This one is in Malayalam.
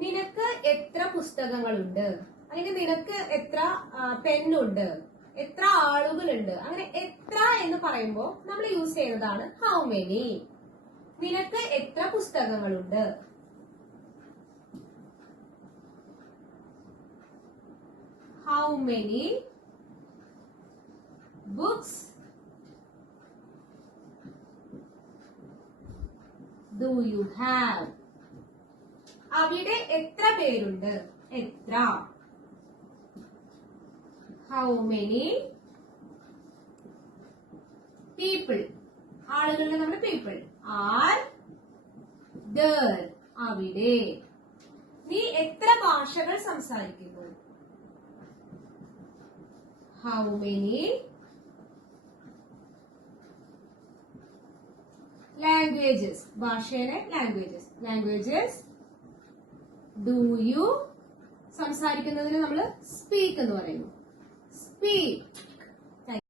നിനക്ക് എത്ര പുസ്തകങ്ങളുണ്ട്, അല്ലെങ്കിൽ നിനക്ക് എത്ര പെന്നുണ്ട്, എത്ര ആളുകളുണ്ട്. അങ്ങനെ എത്ര എന്ന് പറയുമ്പോൾ നമ്മൾ യൂസ് ചെയ്യുന്നതാണ് ഹൗ മെനി. നിനക്ക് എത്ര പുസ്തകങ്ങളുണ്ട്? How many books do you have? അവിടെ എത്ര പേരുണ്ട്? എത്ര. ഹൗ മെനി പീപ്പിൾ, ആളുകളുടെ നമ്മുടെ പീപ്പിൾ ആർ ദർ, അവിടെ. നീ എത്ര ഭാഷകൾ സംസാരിക്കുന്നു? ഹൗ മെനി ലാംഗ്വേജസ്, ഭാഷയുടെ ലാംഗ്വേജസ് ഡു യു, സംസാരിക്കുന്നതിന് നമ്മൾ സ്പീക്ക് എന്ന് പറയുന്നു. സ്പീക്ക്.